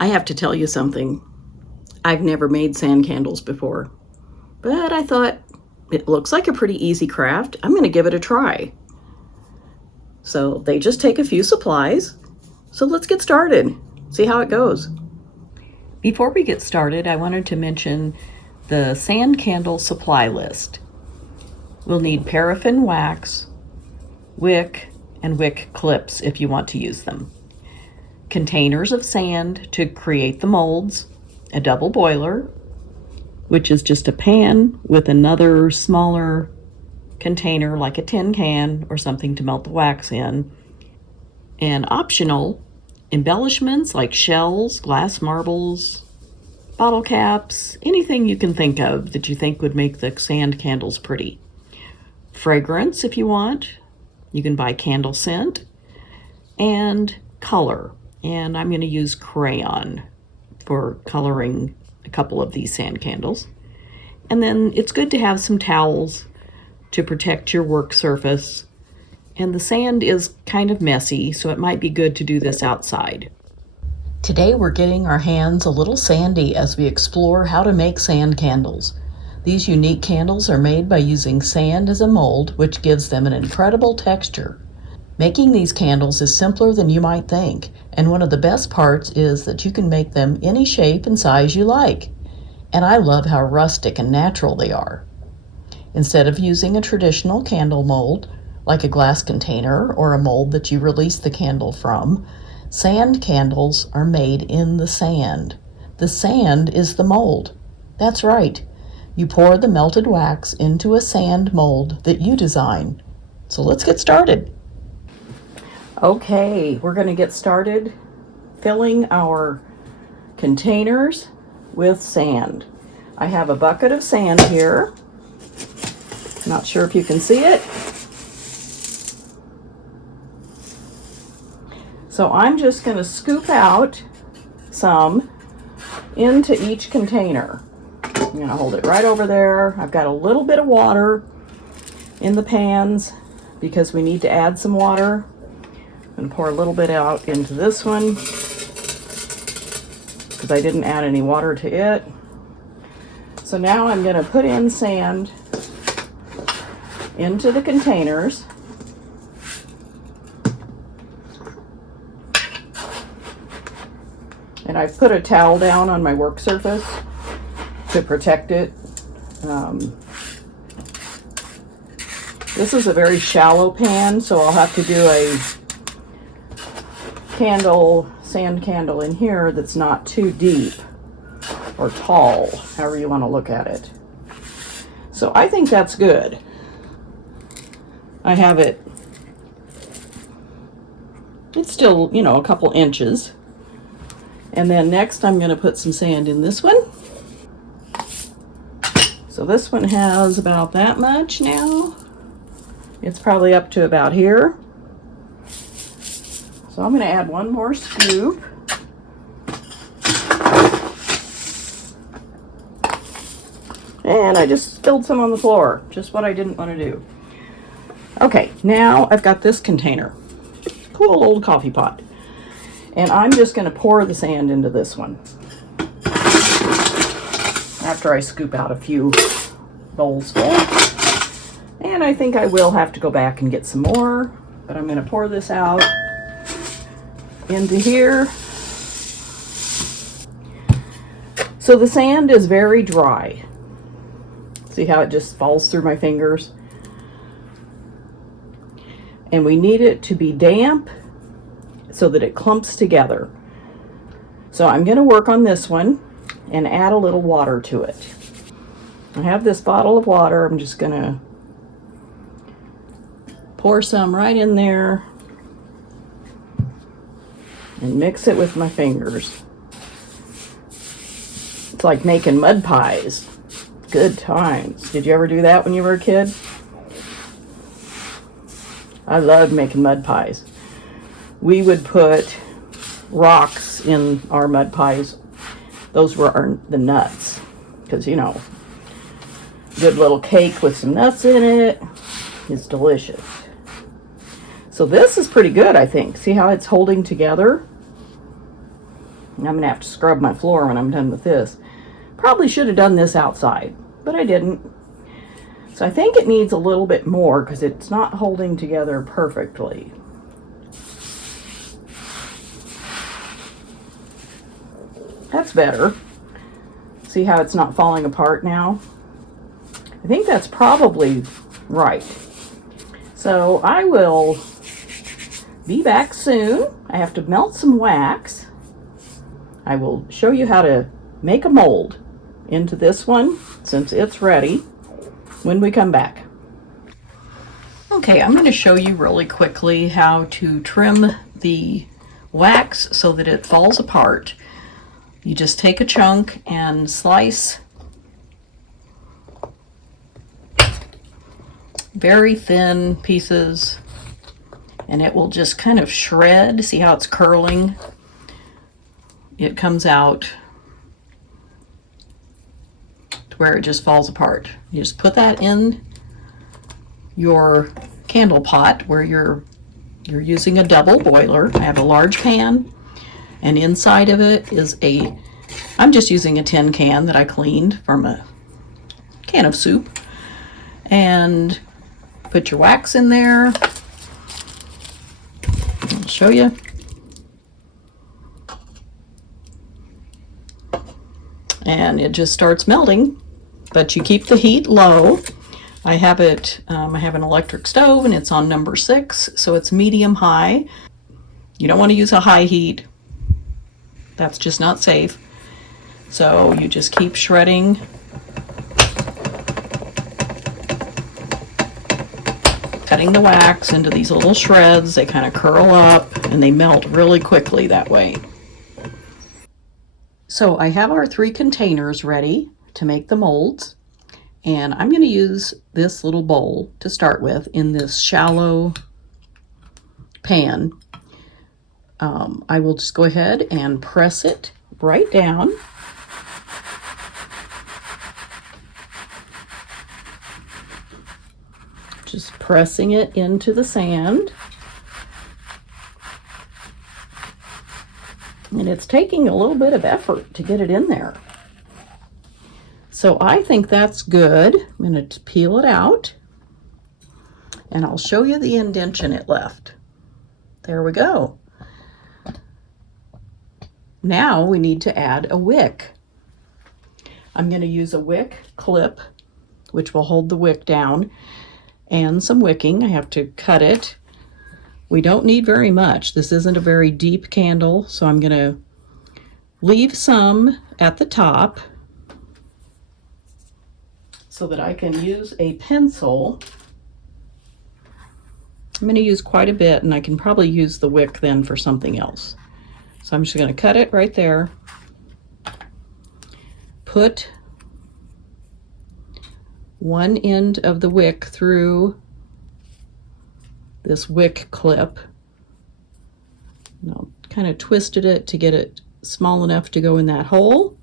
I have to tell you something. I've never made sand candles before, but I thought it looks like a pretty easy craft. I'm going to give it a try. So they just take a few supplies. So let's get started, see how it goes. Before we get started, I wanted to mention the sand candle supply list. We'll need paraffin wax, wick, and wick clips if you want to use them. Containers of sand to create the molds, a double boiler, which is just a pan with another smaller container like a tin can or something to melt the wax in, and optional embellishments like shells, glass marbles, bottle caps, anything you can think of that you think would make the sand candles pretty. Fragrance if you want. You can buy candle scent, and color. And I'm going to use crayon for coloring a couple of these sand candles. And then it's good to have some towels to protect your work surface. And the sand is kind of messy, so it might be good to do this outside. Today we're getting our hands a little sandy as we explore how to make sand candles. These unique candles are made by using sand as a mold, which gives them an incredible texture. Making these candles is simpler than you might think, and one of the best parts is that you can make them any shape and size you like. And I love how rustic and natural they are. Instead of using a traditional candle mold, like a glass container or a mold that you release the candle from, sand candles are made in the sand. The sand is the mold. That's right. You pour the melted wax into a sand mold that you design. So let's get started. Okay, we're going to get started filling our containers with sand. I have a bucket of sand here. Not sure if you can see it. So I'm just going to scoop out some into each container. I'm going to hold it right over there. I've got a little bit of water in the pans because we need to add some water. I'm going to pour a little bit out into this one because I didn't add any water to it. So now I'm going to put in sand into the containers. And I've put a towel down on my work surface to protect it. This is a very shallow pan, so I'll have to do a sand candle in here that's not too deep or tall, however you want to look at it. So I think that's good. I have it, it's still, a couple inches. And then next I'm going to put some sand in this one. So this one has about that much now. It's probably up to about here. So I'm going to add one more scoop. And I just spilled some on the floor, just what I didn't want to do. Okay, now I've got this container. Cool old coffee pot. And I'm just going to pour the sand into this one after I scoop out a few bowls full. And I think I will have to go back and get some more, but I'm going to pour this out into here. So the sand is very dry. See how it just falls through my fingers? And we need it to be damp so that it clumps together. So I'm going to work on this one and add a little water to it. I have this bottle of water. I'm just going to pour some right in there and mix it with my fingers. It's like making mud pies. Good times. Did you ever do that when you were a kid? I loved making mud pies. We would put rocks in our mud pies. Those were the nuts. Because, good little cake with some nuts in it is delicious. So this is pretty good, I think. See how it's holding together? I'm going to have to scrub my floor when I'm done with this. Probably should have done this outside, but I didn't. So I think it needs a little bit more because it's not holding together perfectly. That's better. See how it's not falling apart now? I think that's probably right. So I will be back soon. I have to melt some wax. I will show you how to make a mold into this one since it's ready when we come back. Okay, I'm going to show you really quickly how to trim the wax so that it falls apart. You just take a chunk and slice very thin pieces, and it will just kind of shred. See how it's curling? It comes out to where it just falls apart. You just put that in your candle pot where you're using a double boiler. I have a large pan, and inside of it is I'm just using a tin can that I cleaned from a can of soup. And put your wax in there. I'll show you. And it just starts melting, but you keep the heat low. I have an electric stove and it's on number 6, so it's medium high. You don't want to use a high heat. That's just not safe. So you just keep shredding. Cutting the wax into these little shreds. They kind of curl up and they melt really quickly that way. So I have our 3 containers ready to make the molds, and I'm going to use this little bowl to start with in this shallow pan. I will just go ahead and press it right down. Just pressing it into the sand. And it's taking a little bit of effort to get it in there. So I think that's good. I'm going to peel it out, and I'll show you the indentation it left. There we go. Now we need to add a wick. I'm going to use a wick clip, which will hold the wick down, and some wicking. I have to cut it. We don't need very much. This isn't a very deep candle, so I'm going to leave some at the top so that I can use a pencil. I'm going to use quite a bit, and I can probably use the wick then for something else. So I'm just going to cut it right there. Put one end of the wick through this wick clip. And I'll kind of twisted it to get it small enough to go in that hole.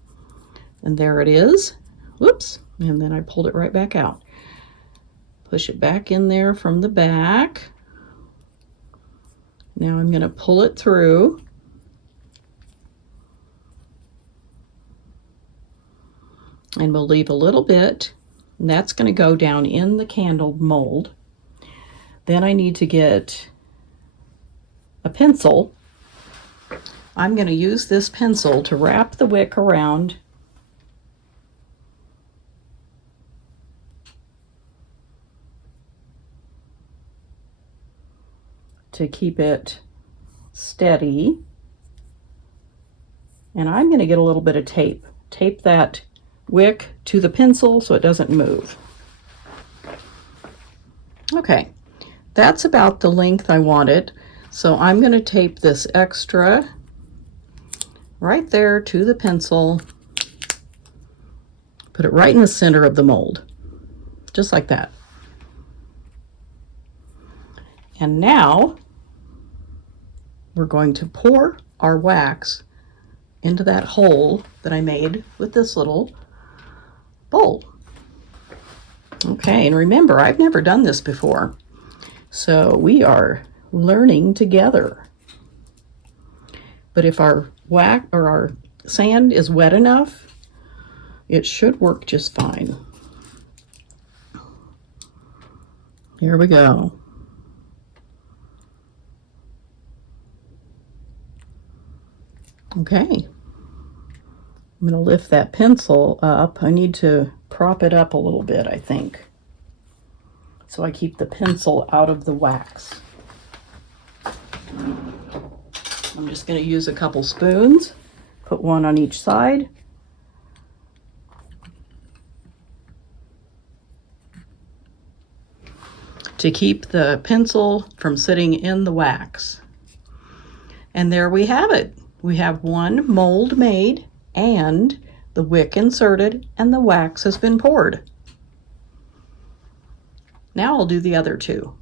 And there it is. Whoops. And then I pulled it right back out. Push it back in there from the back. Now I'm going to pull it through. And we'll leave a little bit. And that's going to go down in the candle mold. Then I need to get a pencil. I'm going to use this pencil to wrap the wick around to keep it steady. And I'm going to get a little bit of tape. Tape that wick to the pencil so it doesn't move. Okay, that's about the length I wanted. So I'm going to tape this extra right there to the pencil. Put it right in the center of the mold, just like that. And now we're going to pour our wax into that hole that I made with this little bowl. Okay, and remember, I've never done this before, so we are learning together. But if our wax or our sand is wet enough, it should work just fine. Here we go. Okay. I'm going to lift that pencil up. I need to prop it up a little bit, I think, so I keep the pencil out of the wax. I'm just going to use a couple spoons, put one on each side. To keep the pencil from sitting in the wax. And there we have it. We have one mold made and the wick inserted and the wax has been poured. Now I'll do the other two.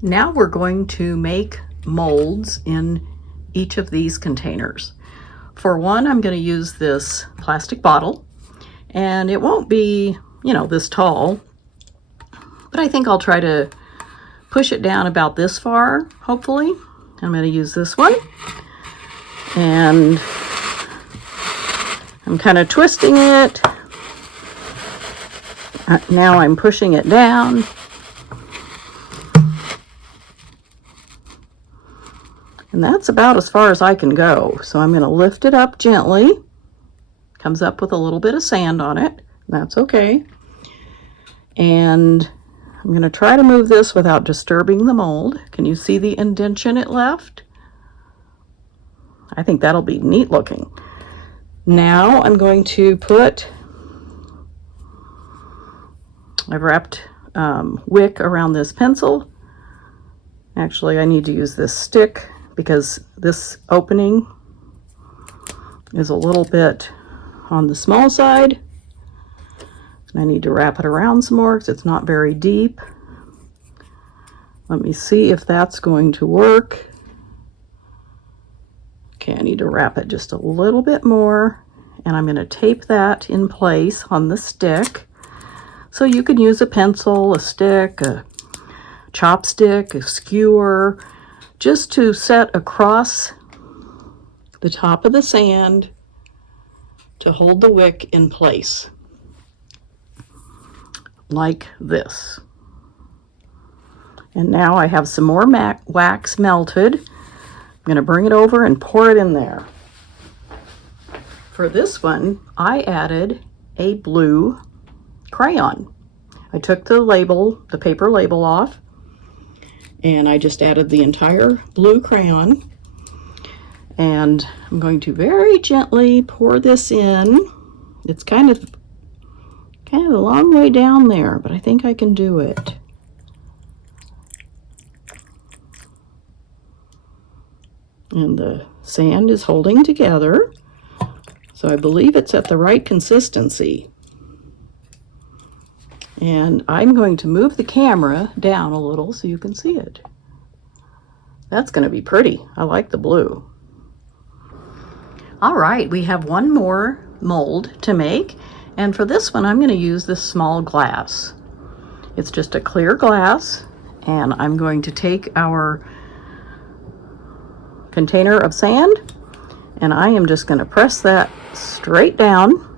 Now we're going to make molds in each of these containers. For one, I'm going to use this plastic bottle, and it won't be, this tall, but I think I'll try to push it down about this far, hopefully. I'm going to use this one, and I'm kind of twisting it. Now I'm pushing it down. And that's about as far as I can go. So I'm going to lift it up gently. Comes up with a little bit of sand on it. That's okay. And I'm going to try to move this without disturbing the mold. Can you see the indentation it left? I think that'll be neat looking. Now I'm going to I've wrapped wick around this pencil. Actually, I need to use this stick because this opening is a little bit on the small side. And I need to wrap it around some more because it's not very deep. Let me see if that's going to work. Okay, I need to wrap it just a little bit more, and I'm going to tape that in place on the stick. So you can use a pencil, a stick, a chopstick, a skewer, just to set across the top of the sand to hold the wick in place, like this. And now I have some more wax melted. I'm going to bring it over and pour it in there. For this one, I added a blue crayon. I took the paper label off, and I just added the entire blue crayon. And I'm going to very gently pour this in. It's kind of a long way down there, but I think I can do it. And the sand is holding together, so I believe it's at the right consistency. And I'm going to move the camera down a little so you can see it. That's going to be pretty. I like the blue. All right, we have one more mold to make, and for this one I'm going to use this small glass. It's just a clear glass, and I'm going to take our container of sand, and I am just going to press that straight down.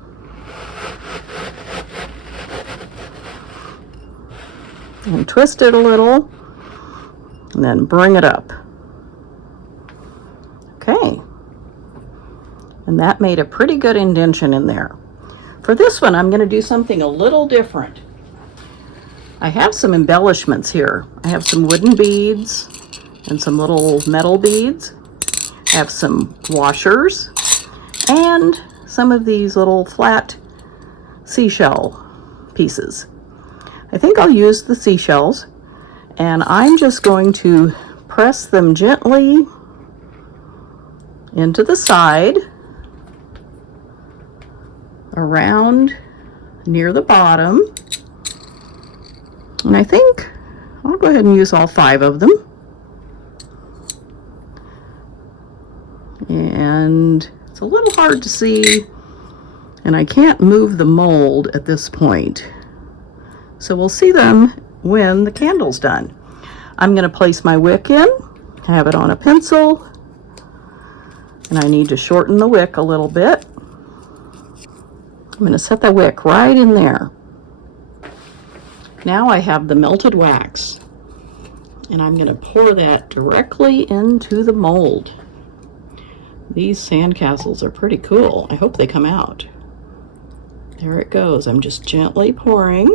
And twist it a little, and then bring it up. Okay. And that made a pretty good indentation in there. For this one, I'm going to do something a little different. I have some embellishments here. I have some wooden beads and some little metal beads. I have some washers and some of these little flat seashell pieces. I think I'll use the seashells, and I'm just going to press them gently into the side, around near the bottom, and I think I'll go ahead and use all 5 of them. And it's a little hard to see, and I can't move the mold at this point. So we'll see them when the candle's done. I'm going to place my wick in, have it on a pencil, And I need to shorten the wick a little bit. I'm going to set the wick right in there. Now I have the melted wax, and I'm going to pour that directly into the mold. These sandcastles are pretty cool. I hope they come out. There it goes. I'm just gently pouring.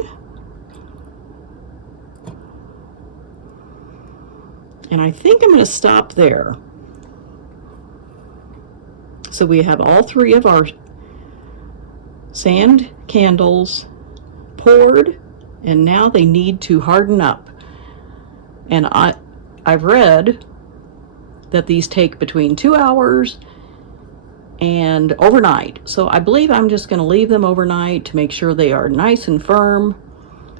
And I think I'm going to stop there. So we have all three of our sand candles poured, and now they need to harden up. And I've read that these take between 2 hours and overnight. So I believe I'm just going to leave them overnight to make sure they are nice and firm.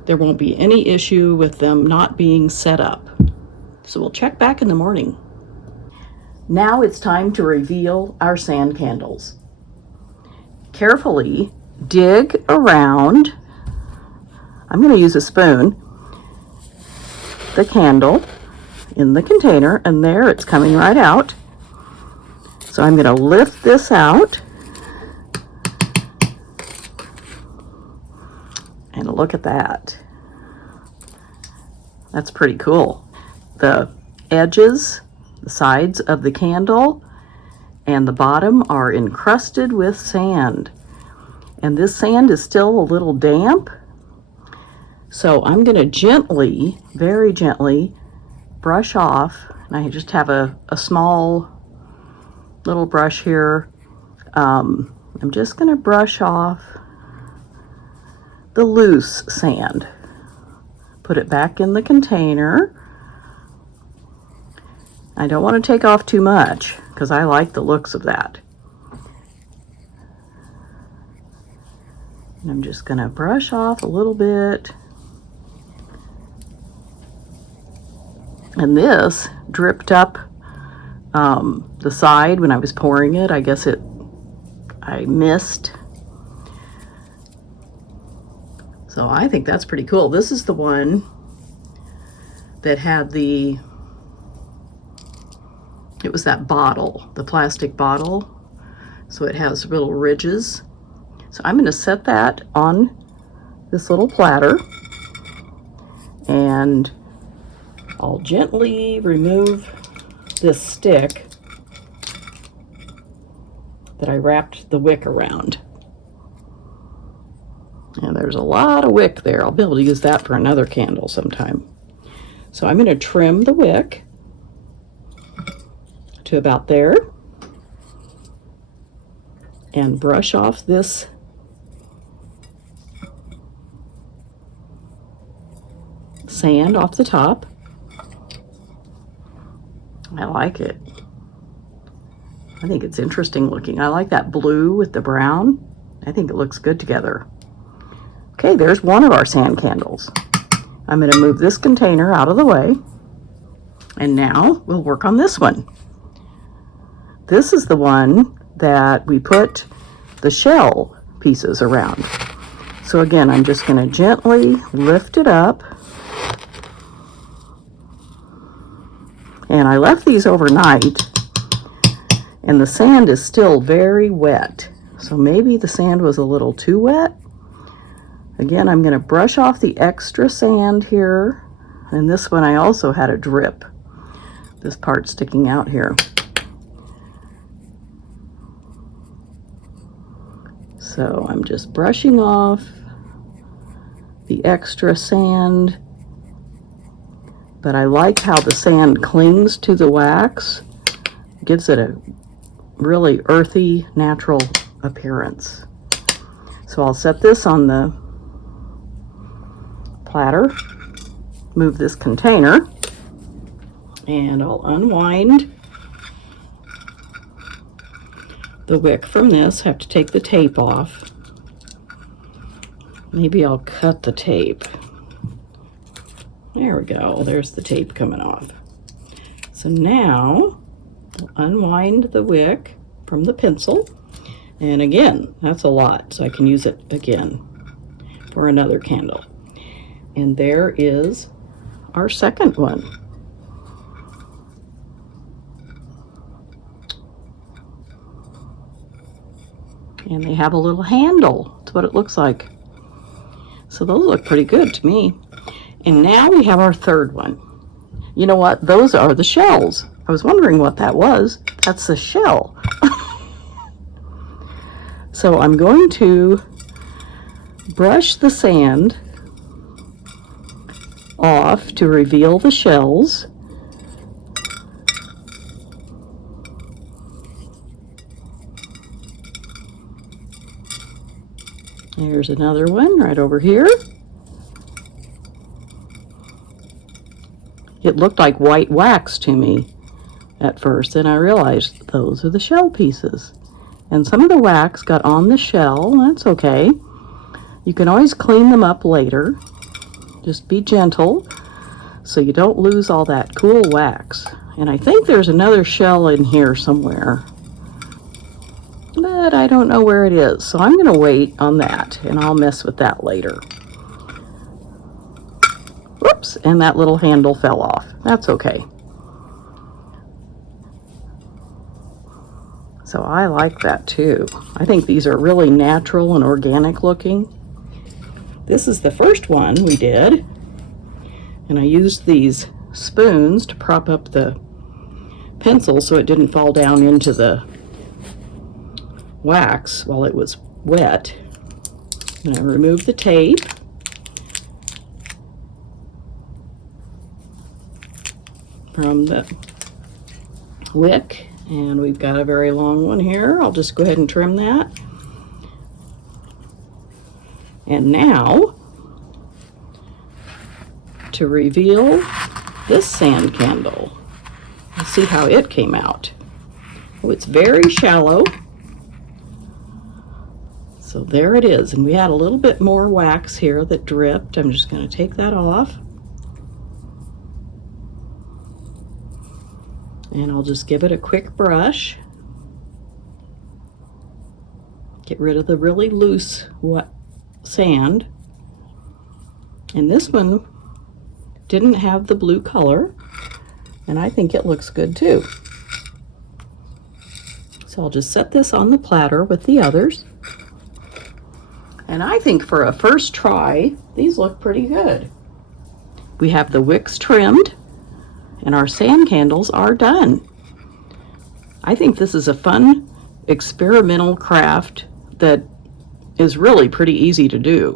There won't be any issue with them not being set up. So we'll check back in the morning. Now it's time to reveal our sand candles. Carefully dig around, I'm going to use a spoon, the candle in the container, and there it's coming right out. So I'm going to lift this out, and look at that. That's pretty cool. The edges, the sides of the candle, and the bottom are encrusted with sand. And this sand is still a little damp. So I'm going to gently, very gently, brush off. And I just have a small little brush here. I'm just going to brush off the loose sand. Put it back in the container. I don't want to take off too much because I like the looks of that. And I'm just going to brush off a little bit. And this dripped up the side when I was pouring it. I guess I missed. So I think that's pretty cool. This is the one that had it was that bottle, the plastic bottle. So it has little ridges. So I'm going to set that on this little platter, and I'll gently remove this stick that I wrapped the wick around. And there's a lot of wick there. I'll be able to use that for another candle sometime. So I'm going to trim the wick to about there and brush off this sand off the top. I like it. I think it's interesting looking. I like that blue with the brown. I think it looks good together. Okay, there's one of our sand candles. I'm going to move this container out of the way. And now we'll work on this one. This is the one that we put the shell pieces around. So again, I'm just going to gently lift it up. And I left these overnight, and the sand is still very wet. So maybe the sand was a little too wet. Again, I'm going to brush off the extra sand here. And this one I also had a drip. This part sticking out here. So I'm just brushing off the extra sand. But I like how the sand clings to the wax. Gives it a really earthy, natural appearance. So I'll set this on the platter, move this container, and I'll unwind the wick from this. Have to take the tape off. Maybe I'll cut the tape. There we go. There's the tape coming off. So now I'll unwind the wick from the pencil. And again, that's a lot, so I can use it again for another candle. And there is our second one. And they have a little handle. That's what it looks like. So those look pretty good to me. And now we have our third one. You know what? Those are the shells. I was wondering what that was. That's the shell. So I'm going to brush the sand off to reveal the shells. There's another one right over here. It looked like white wax to me at first, and I realized those are the shell pieces. And some of the wax got on the shell. That's okay. You can always clean them up later. Just be gentle so you don't lose all that cool wax. And I think there's another shell in here somewhere, but I don't know where it is. So I'm going to wait on that, and I'll mess with that later. Whoops, and that little handle fell off. That's okay. So I like that too. I think these are really natural and organic looking. This is the first one we did, and I used these spoons to prop up the pencil so it didn't fall down into the wax while it was wet. And I removed the tape. From the wick, and we've got a very long one here. I'll just go ahead and trim that. And now to reveal this sand candle. Let's see how it came out. Oh, it's very shallow. So there it is, and we had a little bit more wax here that dripped. I'm just going to take that off. And I'll just give it a quick brush. Get rid of the really loose wet sand. And this one didn't have the blue color, and I think it looks good too. So I'll just set this on the platter with the others. And I think for a first try, these look pretty good. We have the wicks trimmed, and our sand candles are done. I think this is a fun experimental craft that is really pretty easy to do.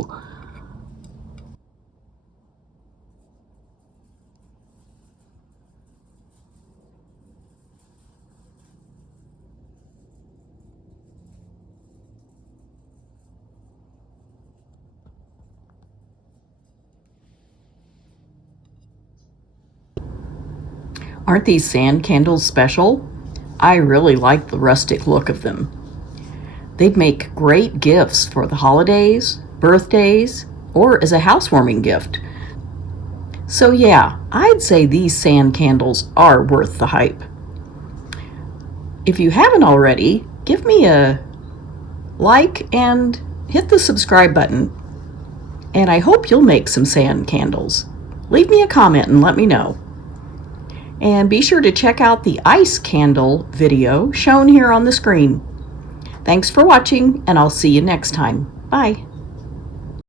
Aren't these sand candles special? I really like the rustic look of them. They'd make great gifts for the holidays, birthdays, or as a housewarming gift. So yeah, I'd say these sand candles are worth the hype. If you haven't already, give me a like and hit the subscribe button. And I hope you'll make some sand candles. Leave me a comment and let me know. And be sure to check out the ice candle video shown here on the screen. Thanks for watching, and I'll see you next time. Bye.